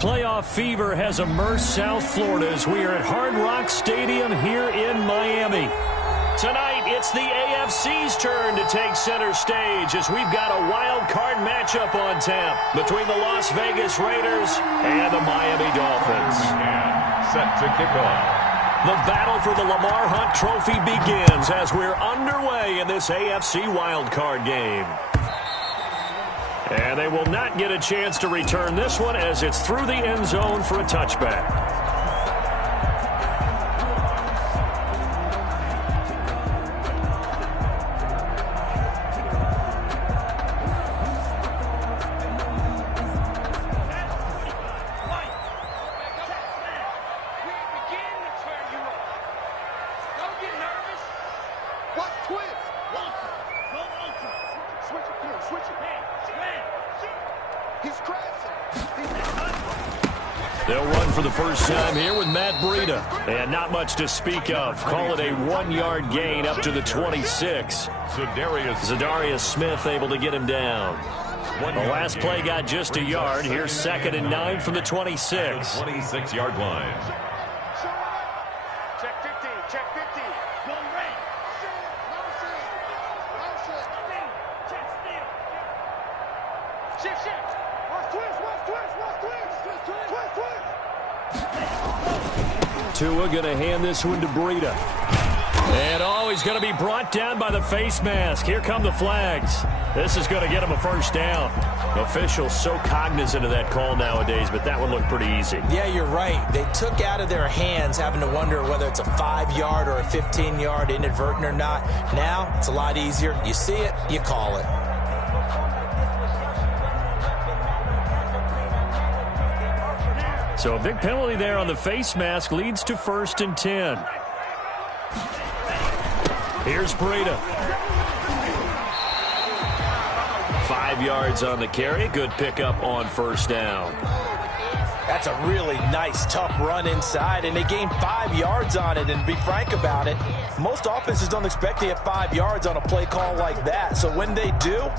Playoff fever has immersed South Florida as we are at Hard Rock Stadium here in Miami. Tonight, it's the AFC's turn to take center stage as we've got a wild card matchup on tap between the Las Vegas Raiders and the Miami Dolphins. And set to kick off. The battle for the Lamar Hunt Trophy begins as we're underway in this AFC wild card game. And they will not get a chance to return this one as it's through the end zone for a touchback. They'll run for the first time here with Matt Breida. And not much to speak of. Call it a 1-yard gain up to the 26. Zadarius Smith able to get him down. The last play got just a yard. Here's 2nd and 9 from the 26. 26-yard line. Check 50. Check 50. Go red. Shift. Watch twist. Tua going to hand this one to Breida. And he's going to be brought down by the face mask. Here come the flags. This is going to get him a first down. Officials so cognizant of that call nowadays, but that one looked pretty easy. Yeah, you're right. They took out of their hands having to wonder whether it's a 5-yard or a 15-yard inadvertent or not. Now, it's a lot easier. You see it, you call it. So a big penalty there on the face mask leads to 1st and 10. Here's Breida. 5 yards on the carry. Good pickup on first down. That's a really nice, tough run inside, and they gained 5 yards on it. And to be frank about it, most offenses don't expect to get 5 yards on a play call like that. So when they do,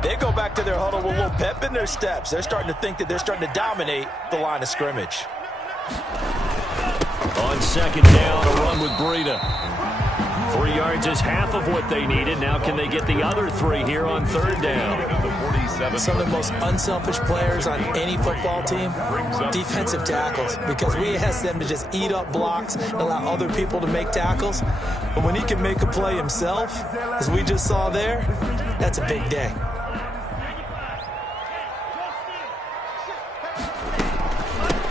they go back to their huddle with a little pep in their steps. They're starting to think that they're starting to dominate the line of scrimmage. On 2nd down, a run with Breida. 3 yards is half of what they needed. Now can they get the other 3 here on 3rd down? Some of the most unselfish players on any football team, defensive tackles, because we ask them to just eat up blocks and allow other people to make tackles. But when he can make a play himself, as we just saw there, that's a big day.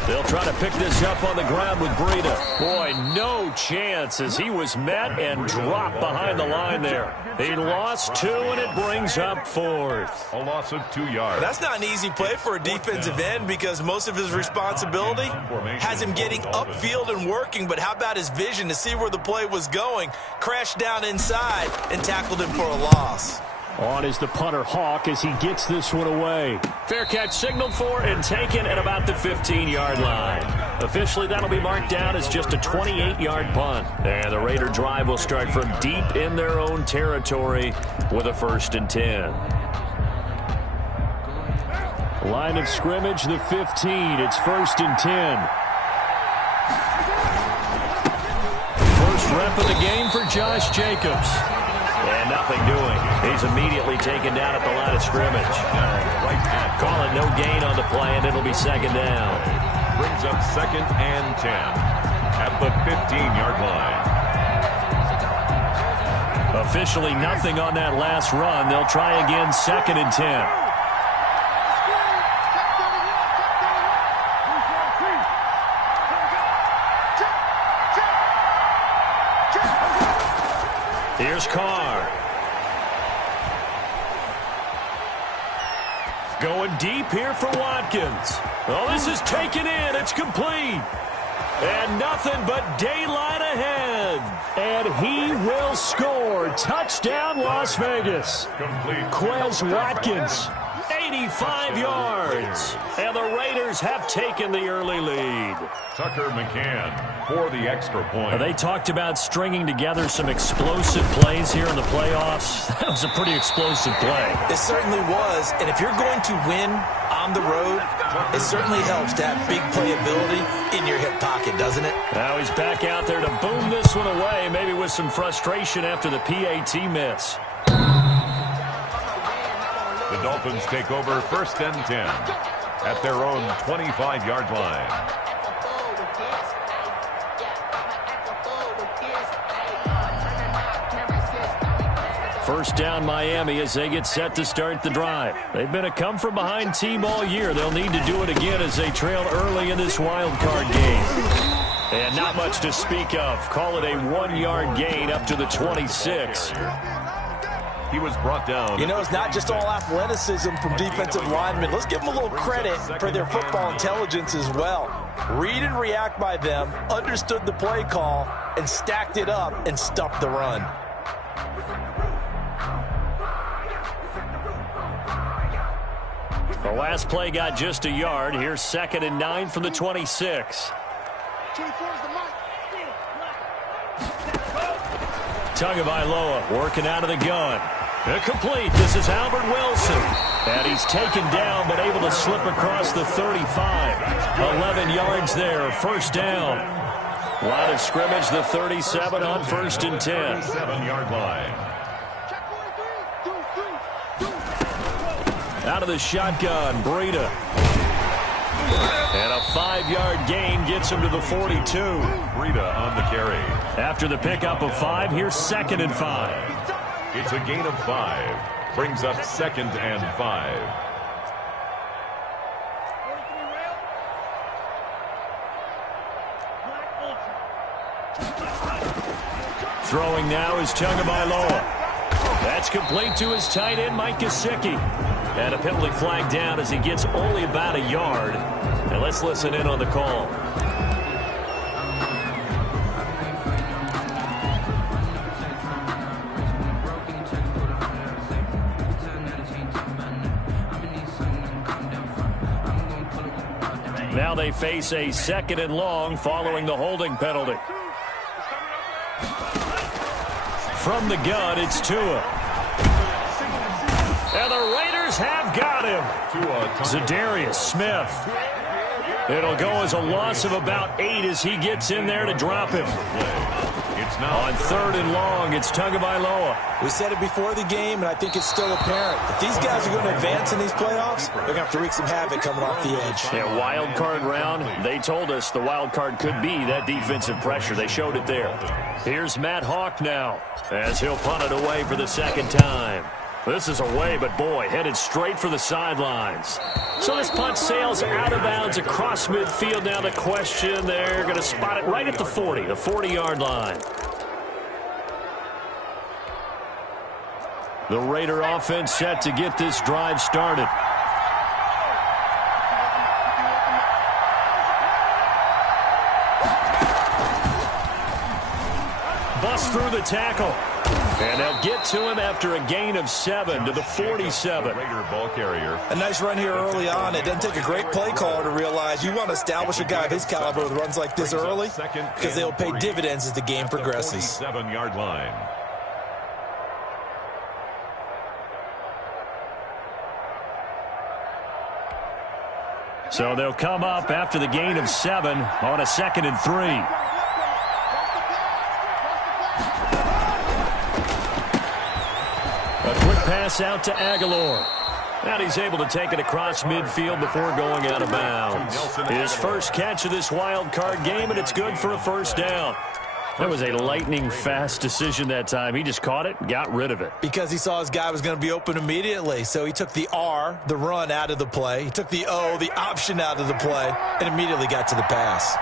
They'll try to pick this up on the ground with Breida. Boy, no chance as he was met and dropped behind the line there. He lost 2, and it brings up 4th. A loss of 2 yards. That's not an easy play for a defensive end because most of his responsibility has him getting upfield and working, but how about his vision to see where the play was going, crashed down inside, and tackled him for a loss. On is the punter Hawk as he gets this one away. Fair catch signaled for and taken at about the 15-yard line. Officially, that'll be marked down as just a 28-yard punt. And the Raider drive will start from deep in their own territory with a 1st and 10. Line of scrimmage, the 15. It's 1st and 10. First rep of the game for Josh Jacobs. And nothing doing. He's immediately taken down at the line of scrimmage. Call it no gain on the play, and it'll be 2nd down. Brings up 2nd and 10 at the 15-yard line. Officially nothing on that last run. They'll try again 2nd and 10. Here's Carr. Going deep here for Watkins. Oh, this is taken in. It's complete. And nothing but daylight ahead. And he will score. Touchdown, Las Vegas. Quez Watkins. 85 yards. And the Raiders have taken the early lead. Tucker McCann for the extra point. They talked about stringing together some explosive plays here in the playoffs. That was a pretty explosive play. It certainly was. And if you're going to win on the road, it certainly helps to have big playability in your hip pocket, doesn't it? Now he's back out there to boom this one away, maybe with some frustration after the PAT miss. The Dolphins take over 1st and 10 at their own 25-yard line. First down Miami as they get set to start the drive. They've been a come-from-behind team all year. They'll need to do it again as they trail early in this wild card game. And not much to speak of. Call it a 1-yard gain up to the 26. He was brought down. You know, it's not just all athleticism from defensive linemen. Let's give them a little credit for their football intelligence as well. Read and react by them, understood the play call, and stacked it up and stuffed the run. The last play got just a yard. Here's 2nd and 9 from the 26. Tagovailoa working out of the gun. Complete. This is Albert Wilson. And he's taken down but able to slip across the 35. 11 yards there. First down. Line of scrimmage, the 37 on 1st and 10. 7-yard line. Out of the shotgun, Breida. And a 5-yard gain gets him to the 42. Breida on the carry. After the pickup of 5, here's 2nd and 5. It's a gain of 5. Brings up 2nd and 5. Throwing now is Tagovailoa. That's complete to his tight end, Mike Gesicki. And a penalty flag down as he gets only about a yard. And let's listen in on the call. Now they face a 2nd and long following the holding penalty. From the gun, it's Tua. And the Raiders have got him. Zadarius Smith. It'll go as a loss of about 8 as he gets in there to drop him. It's now on 3rd and long, it's Tagovailoa. We said it before the game, and I think it's still apparent. If these guys are going to advance in these playoffs, they're going to have to wreak some havoc coming off the edge. Yeah, wild card round. They told us the wild card could be that defensive pressure. They showed it there. Here's Matt Hawk now as he'll punt it away for the 2nd time. This is away, but boy, headed straight for the sidelines. So this punt sails out of bounds across midfield. Now the question, they're going to spot it right at the 40, the 40-yard line. The Raider offense set to get this drive started. Bust through the tackle. And they'll get to him after a gain of 7 to the 47. Raider ball carrier. A nice run here early on. It doesn't take a great play caller to realize you want to establish a guy of his caliber with runs like this early because they'll pay dividends as the game progresses. 7-yard line. So they'll come up after the gain of 7 on a 2nd and 3. Pass out to Aguilar. And he's able to take it across midfield before going out of bounds. His first catch of this wild card game, and it's good for a first down. That was a lightning-fast decision that time. He just caught it and got rid of it. Because he saw his guy was going to be open immediately. So he took the R, the run, out of the play. He took the O, the option, out of the play, and immediately got to the pass.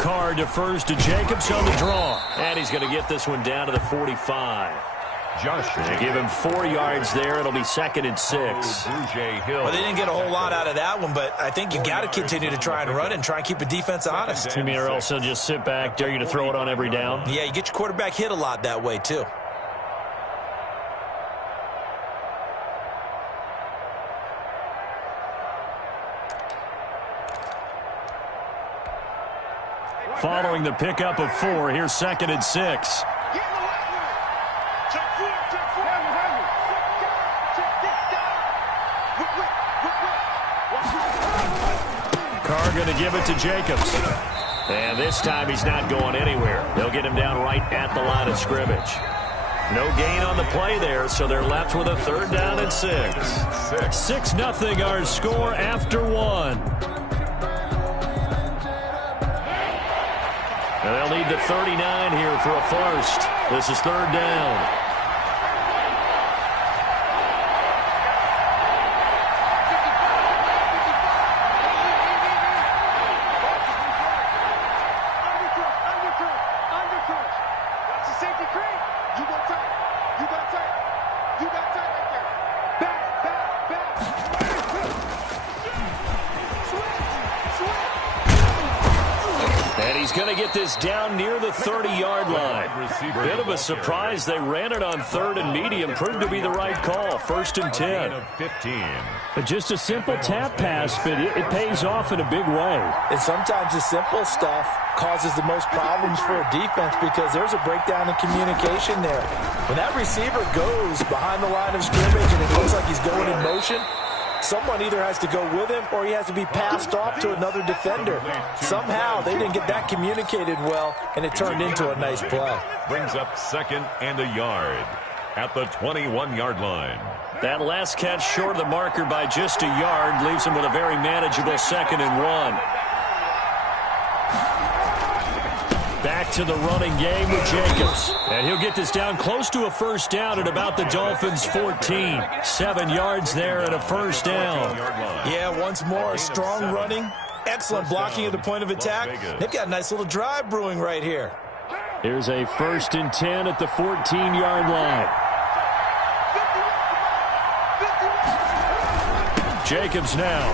Carr defers to Jacobs on the draw. And he's going to get this one down to the 45. Josh. They give him 4 yards there. It'll be 2nd and 6. Well, they didn't get a whole lot out of that one, but I think you got to continue to try and run and try and keep the defense honest. You mean or else they'll just sit back, dare you to throw it on every down? Yeah, you get your quarterback hit a lot that way, too. Following the pickup of 4, here's 2nd and 6. Carr going to give it to Jacobs. And this time he's not going anywhere. They'll get him down right at the line of scrimmage. No gain on the play there, so they're left with a 3rd down and 6. 6-0 our score after 1. And they'll need the 39 here for a first. This is 3rd down. Going to get this down near the 30-yard line. Bit of a surprise. They ran it on 3rd and medium. Proved to be the right call. 1st and 10. Just a simple tap pass, but it pays off in a big way. And sometimes the simple stuff causes the most problems for a defense because there's a breakdown in communication there. When that receiver goes behind the line of scrimmage and it looks like he's going in motion, someone either has to go with him or he has to be passed off to another defender. Somehow they didn't get that communicated well, and it turned into a nice play. Brings up 2nd and a yard at the 21-yard line. That last catch short of the marker by just a yard leaves him with a very manageable 2nd and 1. Back to the running game with Jacobs. And he'll get this down close to a 1st down at about the Dolphins' 14. 7 yards there and a 1st down. Yeah, once more, strong running, excellent blocking at the point of attack. They've got a nice little drive brewing right here. Here's a 1st and 10 at the 14-yard line. Jacobs now.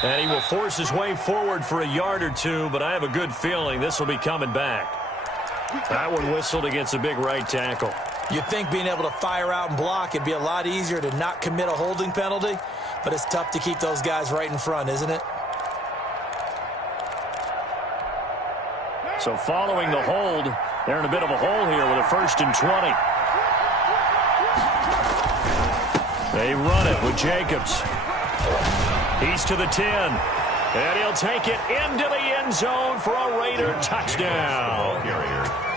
And he will force his way forward for a yard or 2, but I have a good feeling this will be coming back. That one whistled against a big right tackle. You'd think being able to fire out and block it'd be a lot easier to not commit a holding penalty, but it's tough to keep those guys right in front, isn't it? So following the hold, they're in a bit of a hole here with a 1st and 20. They run it with Jacobs. He's to the 10, and he'll take it into the end zone for a Raider touchdown.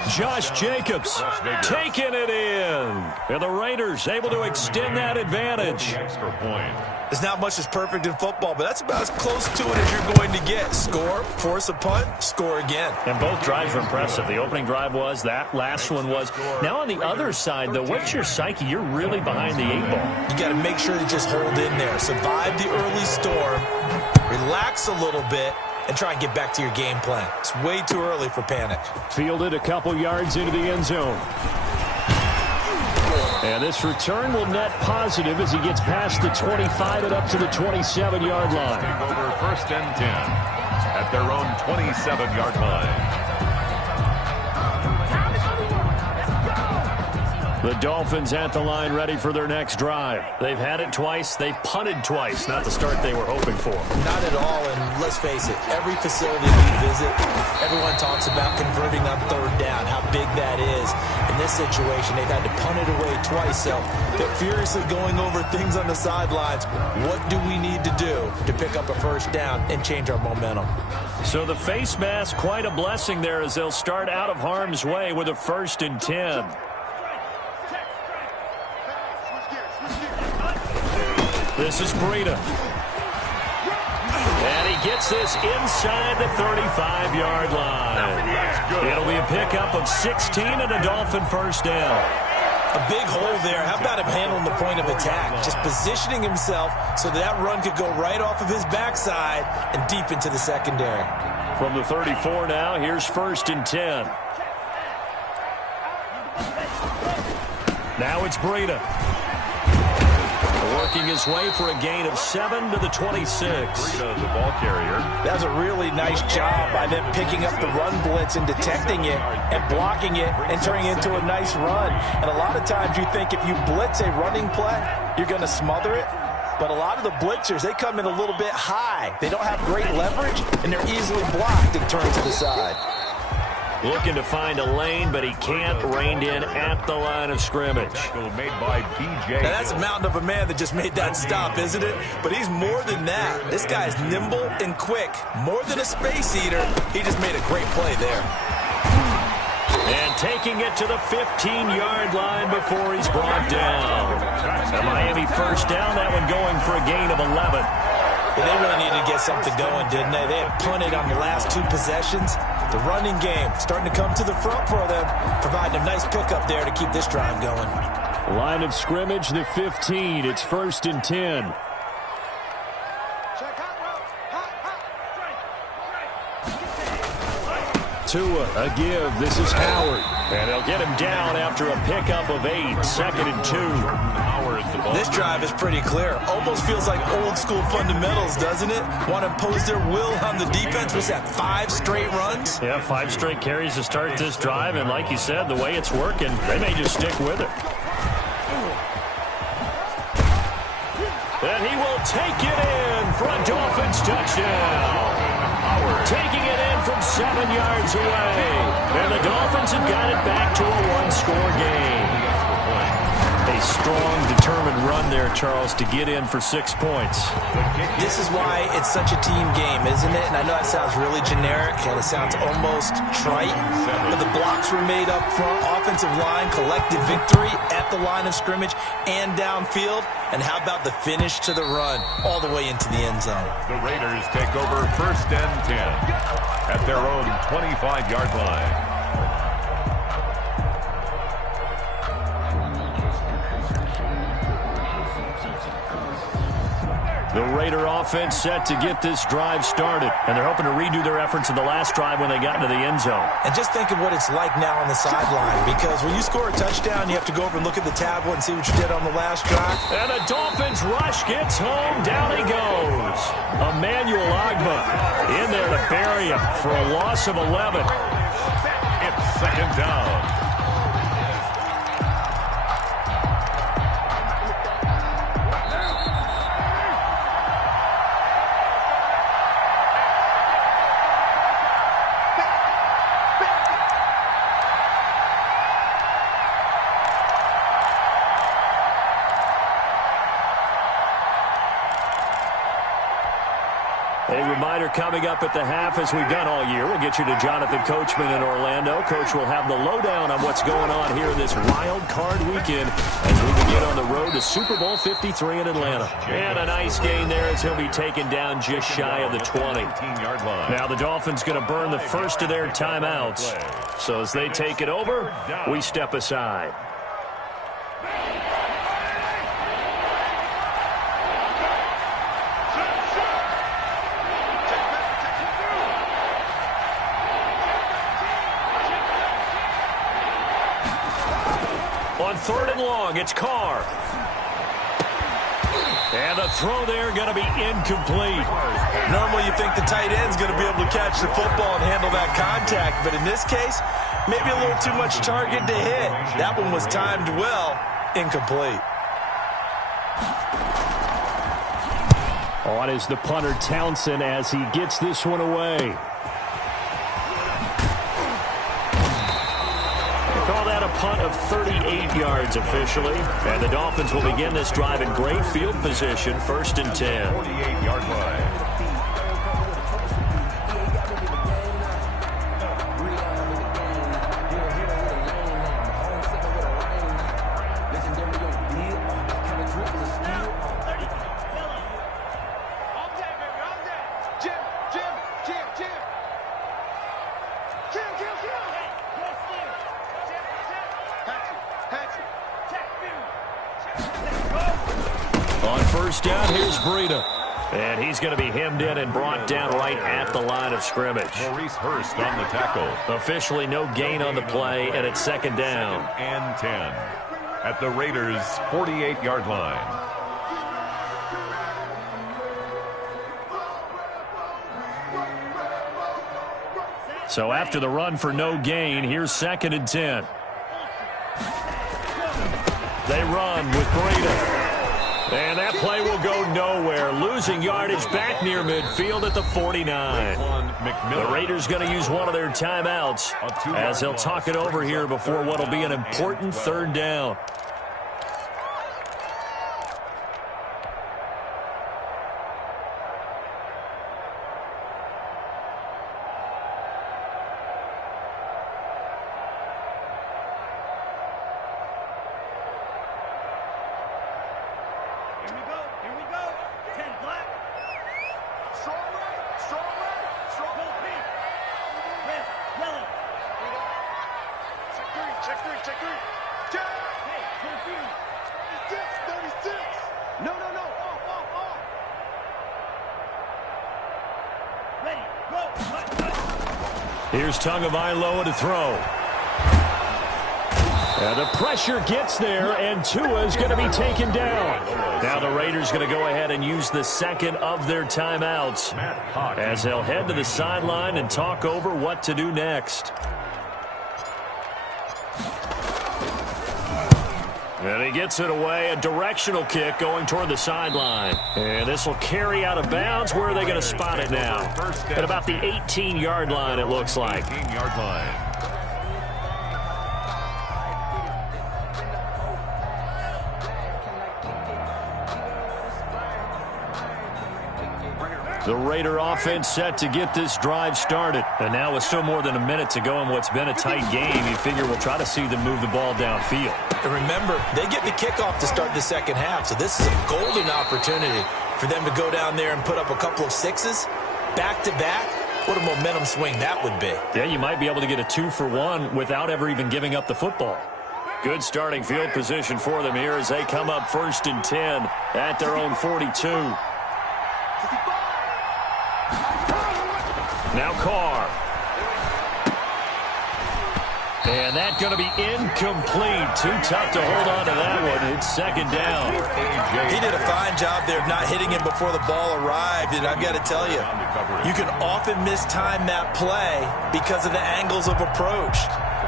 Josh Jacobs taking it in. And the Raiders able to extend that advantage. Extra point. There's not much that's perfect in football, but that's about as close to it as you're going to get. Score, force a punt, score again. And both drives were impressive. The opening drive was, that last one was. Now on the other side, though, what's your psyche? You're really behind the 8 ball. You got to make sure to just hold in there. Survive the early storm, relax a little bit, and try and get back to your game plan. It's way too early for panic. Fielded a couple yards into the end zone. And this return will net positive as he gets past the 25 and up to the 27-yard line. Take over 1st and 10 at their own 27-yard line. The Dolphins at the line ready for their next drive. They've had it twice. They've punted twice. Not the start they were hoping for. Not at all, and let's face it, every facility we visit, everyone talks about converting on 3rd down, how big that is. In this situation, they've had to punt it away twice, so they're furiously going over things on the sidelines. What do we need to do to pick up a 1st down and change our momentum? So the face mask, quite a blessing there as they'll start out of harm's way with a 1st and 10. This is Breida. And he gets this inside the 35-yard line. It'll be a pickup of 16 and a Dolphin 1st down. A big hole there. How about him handling the point of attack? Just positioning himself so that run could go right off of his backside and deep into the secondary. From the 34 now, here's 1st and 10. Now it's Breida. Working his way for a gain of 7 to the 26. Breida, the ball carrier. That was a really nice job by them picking up the run blitz and detecting it and blocking it and turning it into a nice run. And a lot of times you think if you blitz a running play, you're going to smother it. But a lot of the blitzers, they come in a little bit high. They don't have great leverage, and they're easily blocked and turned to the side. Looking to find a lane, but he can't. Reined in at the line of scrimmage. Tackle made by B.J. Now, that's a mountain of a man that just made that stop, isn't it? But he's more than that. This guy is nimble and quick. More than a space eater, he just made a great play there. And taking it to the 15-yard line before he's brought down. The Miami first down, that one going for a gain of 11. Yeah, they really needed to get something going, didn't they? They had punted on the last 2 possessions. The running game starting to come to the front for them, providing a nice pickup there to keep this drive going. Line of scrimmage, the 15. It's 1st and 10. Tua, a give. This is Howard. And they'll get him down after a pickup of 8. 2nd and 2. This drive is pretty clear. Almost feels like old school fundamentals, doesn't it? Want to impose their will on the defense. Was that 5 straight runs? Yeah, 5 straight carries to start this drive. And like you said, the way it's working, they may just stick with it. And he will take it in for a Dolphins touchdown. Taking it in from 7 yards away. And the Dolphins have got it back to a 1-score game. A strong, determined run there, Charles, to get in for 6 points. This is why it's such a team game, isn't it? And I know that sounds really generic, and it sounds almost trite, but the blocks were made up front, offensive line, collective victory at the line of scrimmage and downfield. And how about the finish to the run all the way into the end zone? The Raiders take over 1st and 10 at their own 25-yard line. The Raider offense set to get this drive started. And they're hoping to redo their efforts in the last drive when they got into the end zone. And just think of what it's like now on the sideline. Because when you score a touchdown, you have to go over and look at the tablet and see what you did on the last drive. And the Dolphins rush gets home. Down he goes. Emmanuel Ogbah in there to bury him for a loss of 11. It's 2nd down. A reminder coming up at the half, as we've done all year. We'll get you to Jonathan Coachman in Orlando. Coach will have the lowdown on what's going on here this wild card weekend as we begin on the road to Super Bowl 53 in Atlanta. And a nice gain there as he'll be taken down just shy of the 20. Now the Dolphins going to burn the first of their timeouts. So as they take it over, we step aside. On 3rd and long, it's Carr. And the throw there going to be incomplete. Normally you think the tight end's going to be able to catch the football and handle that contact. But in this case, maybe a little too much target to hit. That one was timed well. Incomplete. On is the punter Townsend as he gets this one away. Call that a punt of 38 yards officially. And the Dolphins will begin this drive in great field position, 1st and 10. 48-yard line. On 1st down, here's Breida. And he's going to be hemmed in and brought down right at the line of scrimmage. Maurice Hurst on the tackle. Officially no gain on the play, and it's 2nd down. And 10. at the Raiders' 48-yard line. So after the run for no gain, here's 2nd and 10. They run with Breida. And that play will go nowhere. Losing yardage back near midfield at the 49. The Raiders going to use one of their timeouts as they'll talk it over here before what will be an important 3rd down. Here's Tagovailoa to throw. And the pressure gets there, and Tua's going to be taken down. Now the Raiders going to go ahead and use the 2nd of their timeouts as they'll head to the sideline and talk over what to do next. And he gets it away, a directional kick going toward the sideline. And this will carry out of bounds. Where are they going to spot it now? At about the 18-yard line, it looks like. 18-yard line. The Raider offense set to get this drive started. And now with still more than a minute to go in what's been a tight game, you figure we'll try to see them move the ball downfield. And remember, they get the kickoff to start the 2nd half, so this is a golden opportunity for them to go down there and put up a couple of 6s back-to-back. What a momentum swing that would be. Yeah, you might be able to get a 2-for-1 without ever even giving up the football. Good starting field position for them here as they come up 1st and 10 at their own 42. Now Carr. And that's going to be incomplete. Too tough to hold on to that one. It's 2nd down. He did a fine job there of not hitting him before the ball arrived. And I've got to tell you, you can often mistime that play because of the angles of approach.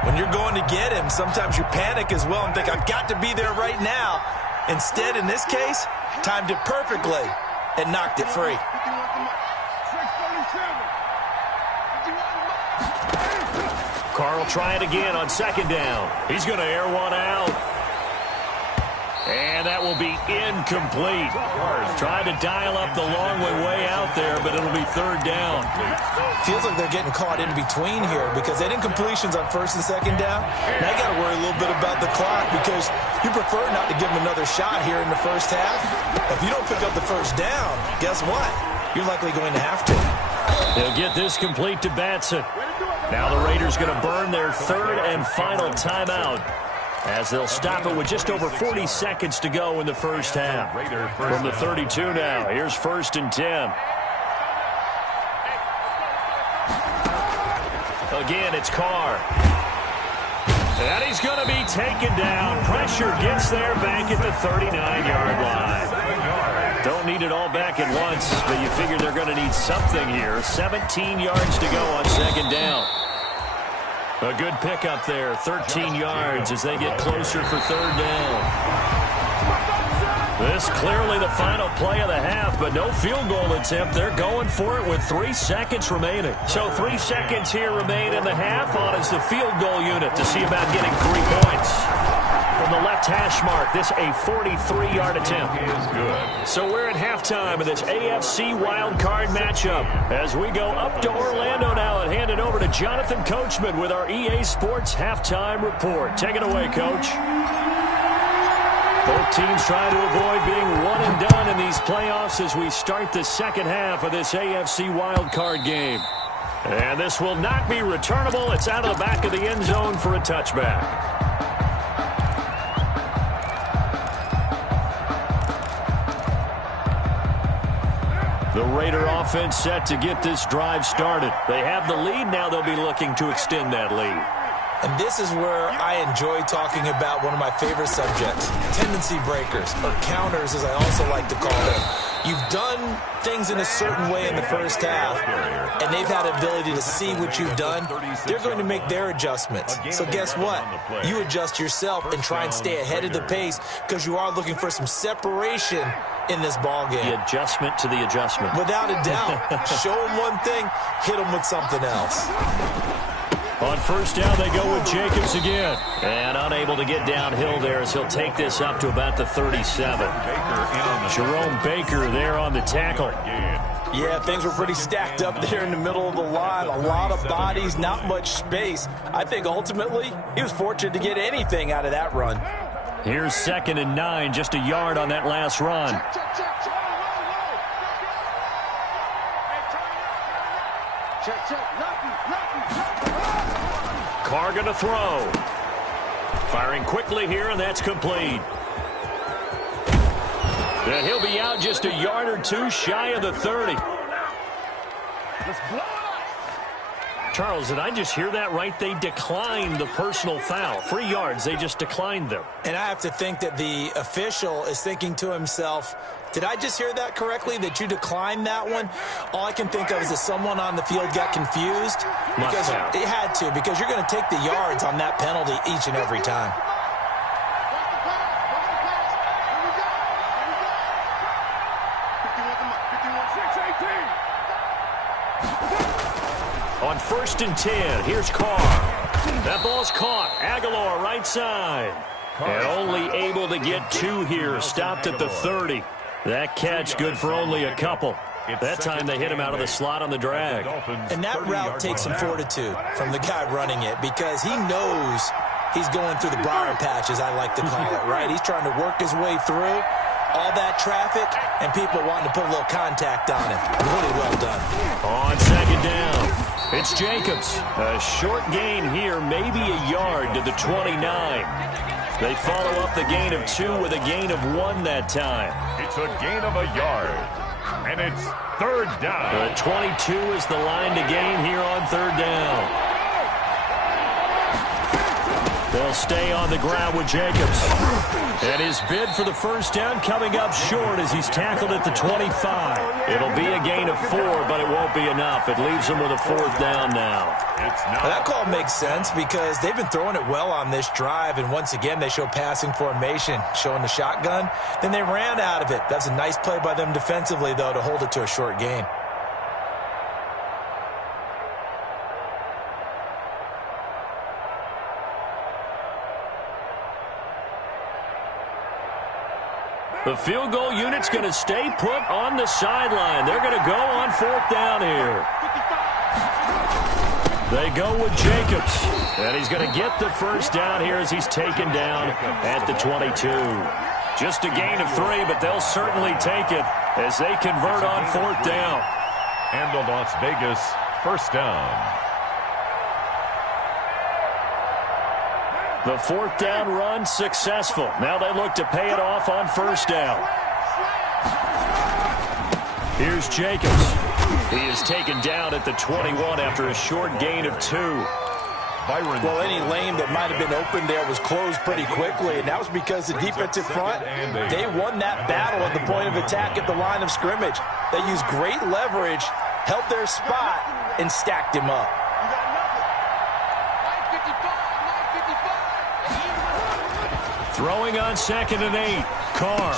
When you're going to get him, sometimes you panic as well and think, I've got to be there right now. Instead, in this case, timed it perfectly and knocked it free. Carr will try it again on 2nd down. He's going to air one out. And that will be incomplete. Trying to dial up the long way out there, but it'll be 3rd down. Feels like they're getting caught in between here because they didn't completions on 1st and 2nd down. Now you got to worry a little bit about the clock because you prefer not to give them another shot here in the 1st half. If you don't pick up the 1st down, guess what? You're likely going to have to. They'll get this complete to Batson. Now the Raiders going to burn their 3rd and final timeout as they'll stop it with just over 40 seconds to go in the 1st half. From the 32 now, here's 1st and 10. Again, it's Carr. And he's going to be taken down. Pressure gets there back at the 39-yard line. Don't need it all back at once, but you figure they're going to need something here. 17 yards to go on 2nd down. A good pickup there, 13 yards as they get closer for 3rd down. This clearly the final play of the half, but no field goal attempt. They're going for it with 3 seconds remaining. So 3 seconds here remain in the half. On is the field goal unit to see about getting 3 points. From the left hash mark, this a 43-yard attempt. Is good. So we're at halftime of this AFC wildcard matchup as we go up to Orlando now and hand it over to Jonathan Coachman with our EA Sports halftime report. Take it away, Coach. Both teams trying to avoid being one and done in these playoffs as we start the 2nd half of this AFC wildcard game. And this will not be returnable. It's out of the back of the end zone for a touchback. The Raider offense set to get this drive started. They have the lead. Now they'll be looking to extend that lead. And this is where I enjoy talking about one of my favorite subjects, tendency breakers, or counters as I also like to call them. You've done things in a certain way in the first half, and they've had the ability to see what you've done. They're going to make their adjustments. So guess what? You adjust yourself and try and stay ahead of the pace because you are looking for some separation in this ball game. The adjustment to the adjustment. Without a doubt. Show them one thing, hit them with something else. On first down, they go with Jacobs again. And unable to get downhill there as he'll take this up to about the 37. Jerome Baker there on the tackle. Yeah, things were pretty stacked up there in the middle of the line. A lot of bodies, not much space. I think ultimately he was fortunate to get anything out of that run. Here's 2nd and 9, just a yard on that last run. Carr going to throw. Firing quickly here, and that's complete. And he'll be out just a yard or two shy of the 30. Charles, did I just hear that right? They declined the personal foul. 3 yards, they just declined them. And I have to think that the official is thinking to himself, did I just hear that correctly, that you declined that one? All I can think of is that someone on the field got confused. Because it had to, because you're going to take the yards on that penalty each and every time. On 1st and 10, here's Carr. That ball's caught. Aguilar right side. And only able to get 2 here. Stopped at the 30. That catch good for only a couple. That time they hit him out of the slot on the drag. And that route takes some fortitude from the guy running it because he knows he's going through the briar patch, as I like to call it, right? He's trying to work his way through all that traffic and people wanting to put a little contact on him. Really well done. On 2nd down, it's Jacobs. A short gain here, maybe a yard to the 29. They follow up the gain of 2 with a gain of 1 that time. It's a gain of a yard, and it's 3rd down. The 22 is the line to gain here on 3rd down. They'll stay on the ground with Jacobs. And his bid for the first down coming up short as he's tackled at the 25. It'll be a gain of 4, but it won't be enough. It leaves him with a 4th down now. Well, that call makes sense because they've been throwing it well on this drive, and once again they show passing formation, showing the shotgun. Then they ran out of it. That's a nice play by them defensively, though, to hold it to a short gain. The field goal unit's going to stay put on the sideline. They're going to go on 4th down here. They go with Jacobs. And he's going to get the first down here as he's taken down at the 22. Just a gain of 3, but they'll certainly take it as they convert on 4th down. And the Las Vegas first down. The 4th down run successful. Now they look to pay it off on 1st down. Here's Jacobs. He is taken down at the 21 after a short gain of 2. Well, any lane that might have been open there was closed pretty quickly, and that was because the defensive front, they won that battle at the point of attack at the line of scrimmage. They used great leverage, held their spot, and stacked him up. Throwing on 2nd and 8. Carr.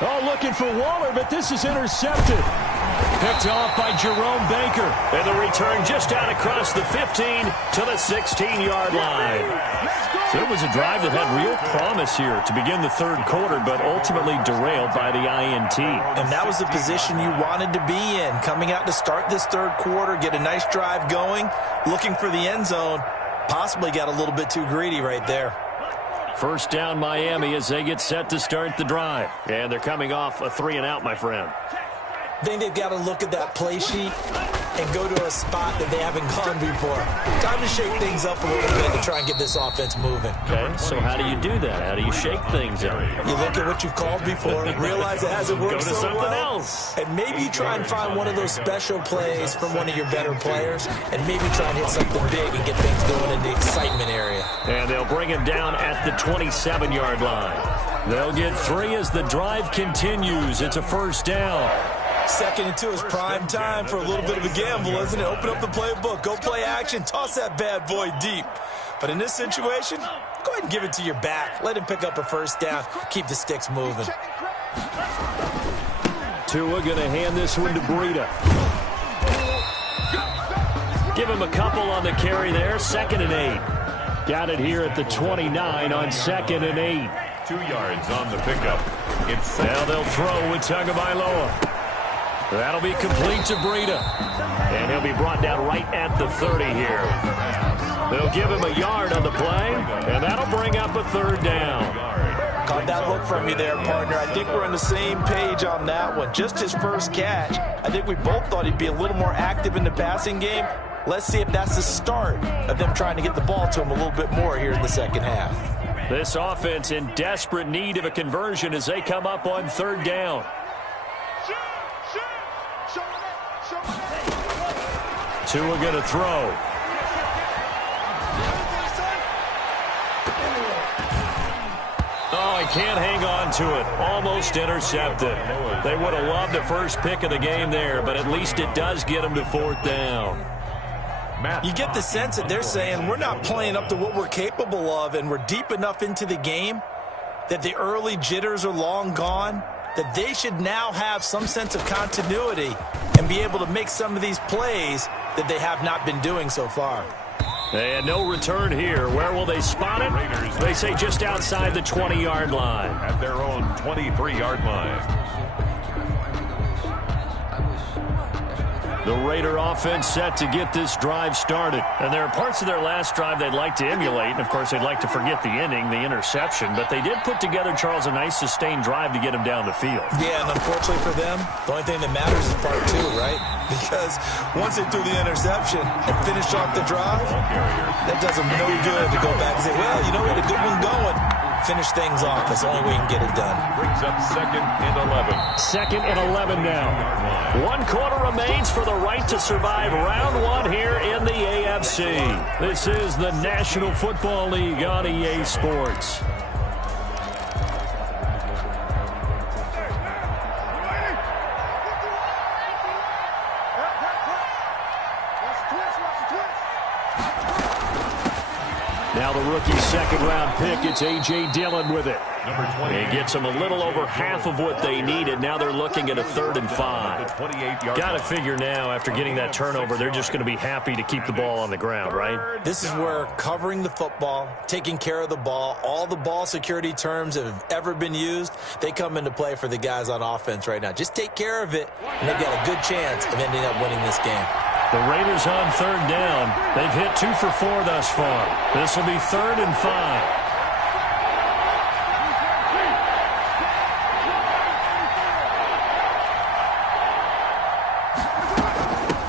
Oh, looking for Waller, but this is intercepted. Picked off by Jerome Baker. And the return just out across the 15 to the 16-yard line. So it was a drive that had real promise here to begin the 3rd quarter, but ultimately derailed by the INT. And that was the position you wanted to be in. Coming out to start this 3rd quarter, get a nice drive going, looking for the end zone. Possibly got a little bit too greedy right there. First down Miami as they get set to start the drive. And they're coming off a 3-and-out, my friend. I think they've got to look at that play sheet and go to a spot that they haven't gone before. Time to shake things up a little bit to try and get this offense moving. Okay, so how do you do that? How do you shake things up? You look at what you've called before, realize it hasn't worked Go to so something well, else. and maybe you try and find one of those special plays from one of your better players, and maybe try and hit something big and get things going in the excitement area. And they'll bring him down at the 27-yard line. They'll get 3 as the drive continues. It's a first down. 2nd and 2 is prime time for a little bit of a gamble, isn't it? Open up the playbook, go play action, toss that bad boy deep. But in this situation, go ahead and give it to your back. Let him pick up a first down. Keep the sticks moving. Tua going to hand this one to Breida. Give him a couple on the carry there. 2nd and 8. Got it here at the 29 on 2nd and 8. 2 yards on the pickup. It's Now they'll throw with Tagovailoa. That'll be complete to Breida. And he'll be brought down right at the 30 here. They'll give him a yard on the play, and that'll bring up a 3rd down. Caught that look from you there, partner. I think we're on the same page on that one. Just his first catch. I think we both thought he'd be a little more active in the passing game. Let's see if that's the start of them trying to get the ball to him a little bit more here in the second half. This offense in desperate need of a conversion as they come up on 3rd down. Tua going to throw. Oh, he can't hang on to it. Almost intercepted. They would have loved the first pick of the game there, but at least it does get them to 4th down. You get the sense that they're saying we're not playing up to what we're capable of, and we're deep enough into the game that the early jitters are long gone, that they should now have some sense of continuity and be able to make some of these plays that they have not been doing so far. And no return here. Where will they spot it? They say just outside the 20-yard line. at their own 23-yard line. The Raider offense set to get this drive started. And there are parts of their last drive they'd like to emulate. And, of course, they'd like to forget the ending, the interception. But they did put together, Charles, a nice sustained drive to get him down the field. Yeah, and unfortunately for them, the only thing that matters is part 2, right? Because once they threw the interception and finished off the drive, that does them no good to go back and say, well, you know, we had a good one going. Finish things off. That's the only way you can get it done. Brings up 2nd and 11. 2nd and 11 now. 1 quarter remains for the right to survive round 1 here in the AFC. This is the National Football League on EA Sports. Now the rookie 2nd-round pick, it's A.J. Dillon with it. Number 20. It gets them a little over half of what they needed. Now they're looking at a 3rd and 5. Got to figure now, after getting that turnover, they're just going to be happy to keep the ball on the ground, right? This is where covering the football, taking care of the ball, all the ball security terms that have ever been used, they come into play for the guys on offense right now. Just take care of it, and they've got a good chance of ending up winning this game. The Raiders on 3rd down. They've hit 2 for 4 thus far. This will be 3rd and 5.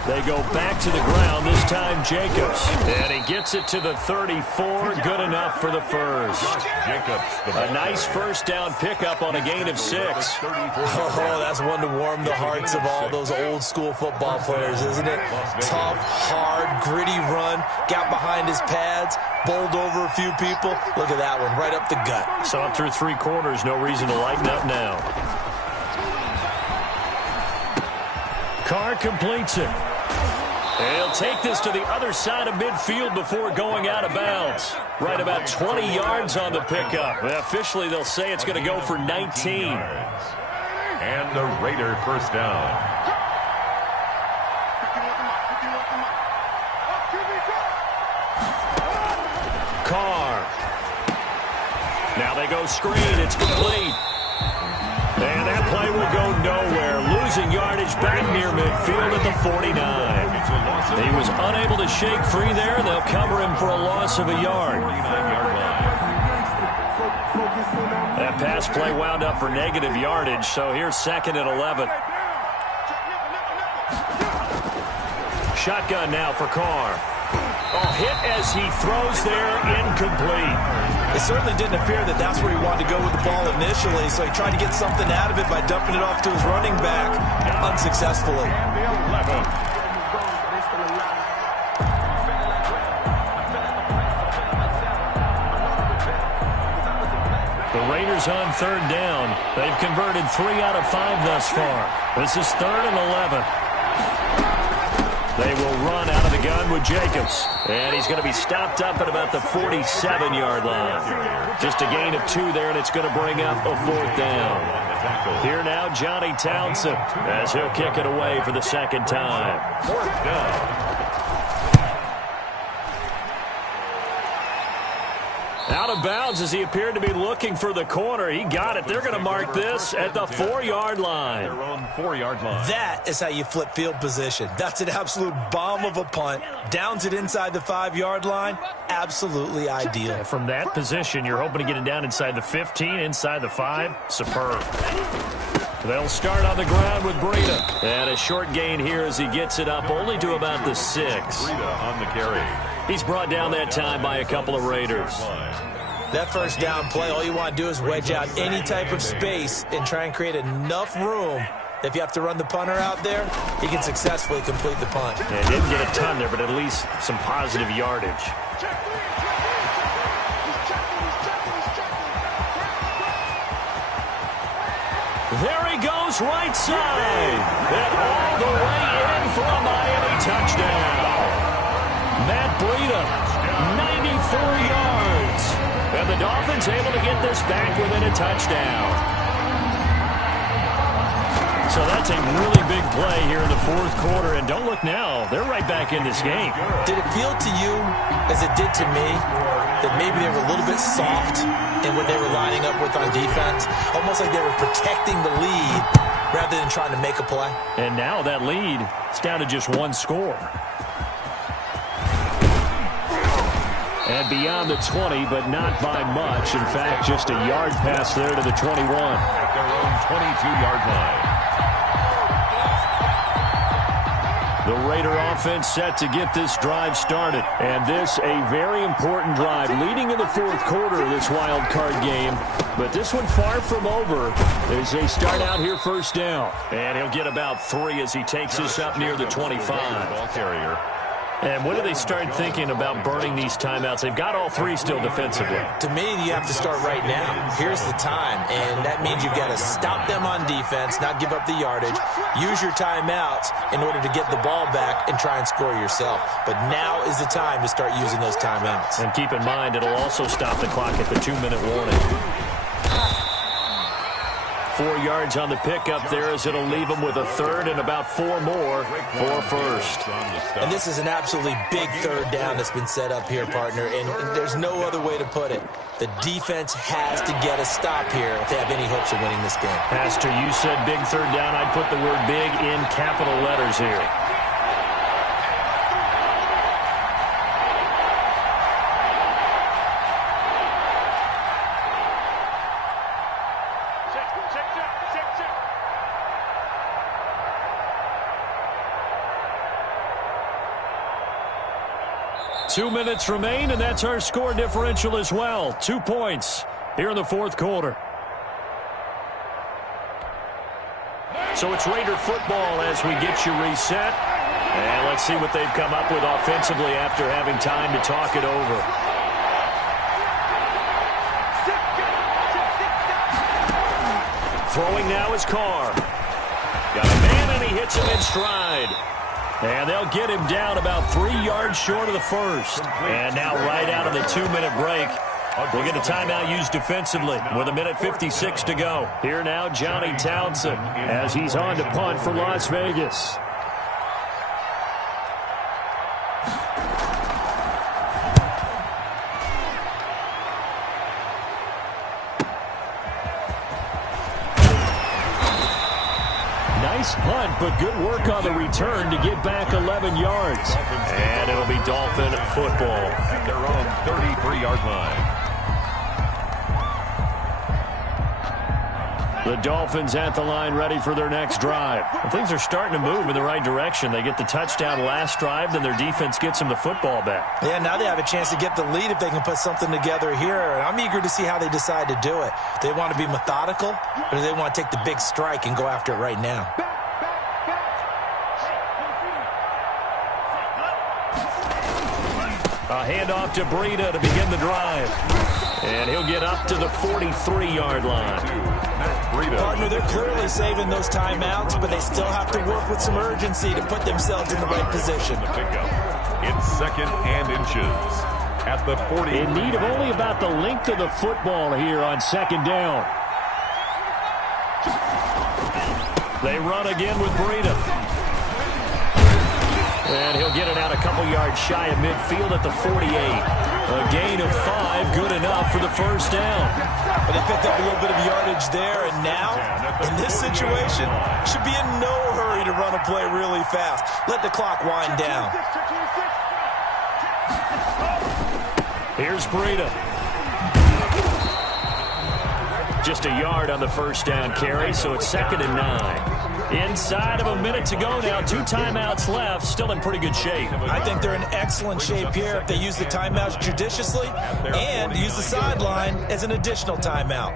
They go back to the ground, this time Jacobs. And he gets it to the 34, good enough for the first. A nice first down pickup on a gain of 6. Oh, that's one to warm the hearts of all those old school football players, isn't it? Tough, hard, gritty run, got behind his pads, bowled over a few people. Look at that one, right up the gut. So up through 3 quarters, no reason to lighten up now. Carr completes it. He'll take this to the other side of midfield before going out of bounds. Right about 20 yards on the pickup. Officially, they'll say it's going to go for 19. And the Raider first down. Carr. Now they go screen. It's complete. And that play will go nowhere. Losing yardage back near midfield at the 49. He was unable to shake free there. They'll cover him for a loss of a yard. That pass play wound up for negative yardage, so here's 2nd and 11. shotgun now for Carr. Oh, hit as he throws there, incomplete. It certainly didn't appear that that's where he wanted to go with the ball initially, so he tried to get something out of it by dumping it off to his running back unsuccessfully. The Raiders on third down. They've converted 3 out of 5 thus far. This is 3rd and 11. They will run out of the gun with Jacobs. And he's going to be stopped up at about the 47-yard line. Just a gain of 2 there, and it's going to bring up a 4th down. Here now, Johnny Townsend, as he'll kick it away for the 2nd time. 4th down. Out of bounds as he appeared to be looking for the corner. He got it. They're going to mark this at the 4-yard line. Their own 4-yard line. That is how you flip field position. That's an absolute bomb of a punt. Downs it inside the 5-yard line. Absolutely ideal. From that position, you're hoping to get it down inside the 15, inside the 5. Superb. They'll start on the ground with Breida. And a short gain here as he gets it up only to about the 6. Breida on the carry. He's brought down that time by a couple of Raiders. That first down play, all you want to do is wedge out any type of space and try and create enough room. If you have to run the punter out there, he can successfully complete the punt. Yeah, didn't get a ton there, but at least some positive yardage. There he goes, right side. And all the way in for a Miami touchdown. Matt Breida, 94 yards. And the Dolphins able to get this back within a touchdown. So that's a really big play here in the 4th quarter. And don't look now, they're right back in this game. Did it feel to you, as it did to me, that maybe they were a little bit soft in what they were lining up with on defense? Almost like they were protecting the lead rather than trying to make a play. And now that lead is down to just 1 score. And beyond the 20, but not by much. In fact, just a yard pass there to the 21. At their own 22-yard line. The Raider offense set to get this drive started. And this a very important drive leading in the 4th quarter of this wild card game. But this one far from over as they start out here first down. And he'll get about 3 as he takes this up near the 25. Ball carrier. And when do they start thinking about burning these timeouts? They've got all 3 still defensively. To me, you have to start right now. Here's the time, and that means you've got to stop them on defense, not give up the yardage, use your timeouts in order to get the ball back and try and score yourself. But now is the time to start using those timeouts. And keep in mind, it'll also stop the clock at the 2-minute warning. 4 yards on the pickup there as it'll leave them with a 3rd and about 4 more for first. And this is an absolutely big 3rd down that's been set up here, partner, and there's no other way to put it. The defense has to get a stop here if they have any hopes of winning this game. Pastor, you said big 3rd down. I'd put the word big in capital letters here. Two minutes remain, and that's our score differential as well. 2 points here in the 4th quarter. So it's Raider football as we get you reset. And let's see what they've come up with offensively after having time to talk it over. Throwing now is Carr. Got a man, and he hits him in stride. And they'll get him down about 3 yards short of the first. And now right out of the 2-minute break, we'll get a timeout used defensively with 1:56 to go. Here now, Johnny Townsend as he's on to punt for Las Vegas. Nice punt, but good work on the return to get back 11 yards. And it'll be Dolphin football. At their own 33-yard line. The Dolphins at the line ready for their next drive. Well, things are starting to move in the right direction. They get the touchdown last drive, then their defense gets them the football back. Yeah, now they have a chance to get the lead if they can put something together here. And I'm eager to see how they decide to do it. Do they want to be methodical, or do they want to take the big strike and go after it right now? A handoff to Breida to begin the drive. And he'll get up to the 43-yard line. Partner, they're clearly saving those timeouts, but they still have to work with some urgency to put themselves in the right position. It's 2nd and inches at the 40. In need of only about the length of the football here on 2nd down. They run again with Breida. And he'll get it out a couple yards shy of midfield at the 48. A gain of 5, good enough for the first down. But they picked up a little bit of yardage there, and now, in this situation, should be in no hurry to run a play really fast. Let the clock wind down. Here's Breida. Just a yard on the first down carry, so it's 2nd and 9. Inside of a minute to go now, 2 timeouts left, still in pretty good shape. I think they're in excellent shape here if they use the timeouts judiciously and use the sideline as an additional timeout.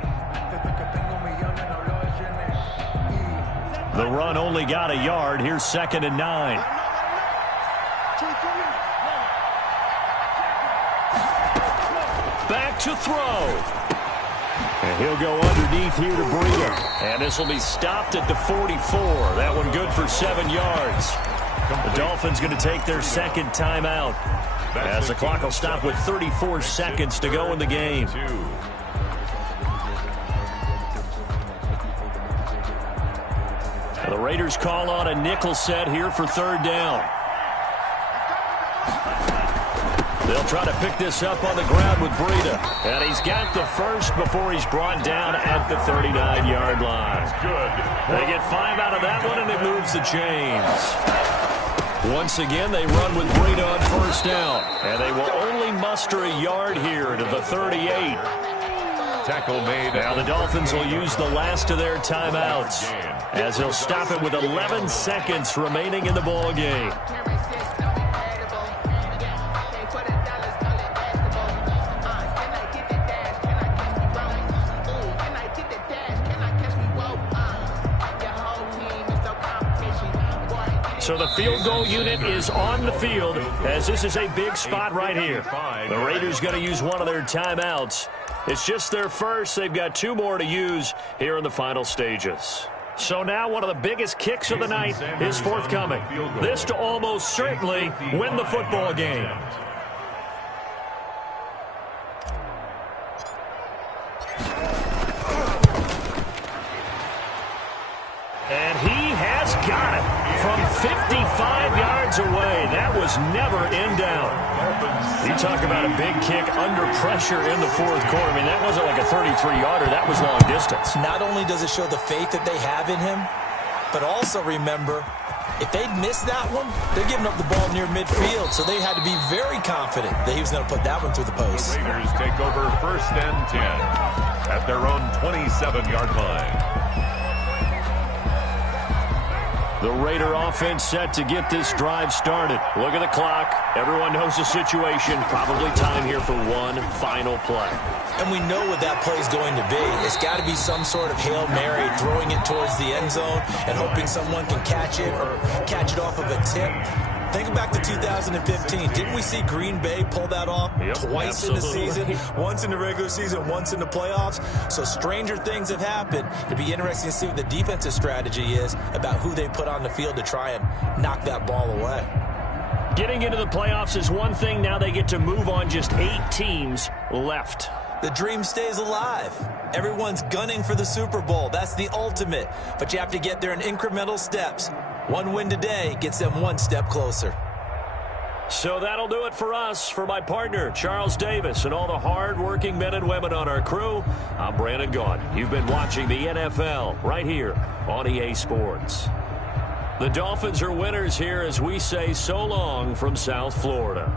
The run only got a yard. Here's 2nd and 9. Back to throw. And he'll go underneath here to Breida. And this will be stopped at the 44. That one good for 7 yards. The Dolphins going to take their 2nd timeout, as the clock will stop with 34 seconds to go in the game. The Raiders call on a nickel set here for 3rd down. They'll try to pick this up on the ground with Breida. And he's got the first before he's brought down at the 39-yard line. They get 5 out of that one, and it moves the chains. Once again, they run with Breida on 1st down. And they will only muster a yard here to the 38. Tackle made. Now the Dolphins will use the last of their timeouts, as he'll stop it with 11 seconds remaining in the ball game. So the field goal unit is on the field, as this is a big spot right here. The Raiders going to use one of their timeouts. It's just their first. They've got 2 more to use here in the final stages. So now one of the biggest kicks of the night is forthcoming. This to almost certainly win the football game. And he has got it from 55 yards away. That was never in doubt. You talk about a big kick under pressure in the 4th quarter. I mean, that wasn't like a 33-yarder. That was long distance. Not only does it show the faith that they have in him, but also remember, if they'd missed that one, they're giving up the ball near midfield, so they had to be very confident that he was going to put that one through the post. The Raiders take over 1st and 10 at their own 27-yard line. The Raider offense set to get this drive started. Look at the clock. Everyone knows the situation. Probably time here for one final play. And we know what that play is going to be. It's got to be some sort of Hail Mary, throwing it towards the end zone and hoping someone can catch it or catch it off of a tip. Think back to 2015. Didn't we see Green Bay pull that off twice in the season? Once in the regular season, once in the playoffs. So stranger things have happened. It'd be interesting to see what the defensive strategy is about who they put on the field to try and knock that ball away. Getting into the playoffs is one thing. Now they get to move on. Just 8 teams left. The dream stays alive. Everyone's gunning for the Super Bowl. That's the ultimate. But you have to get there in incremental steps. One win today gets them one step closer. So that'll do it for us. For my partner, Charles Davis, and all the hard-working men and women on our crew, I'm Brandon Gaudin. You've been watching the NFL right here on EA Sports. The Dolphins are winners here as we say so long from South Florida.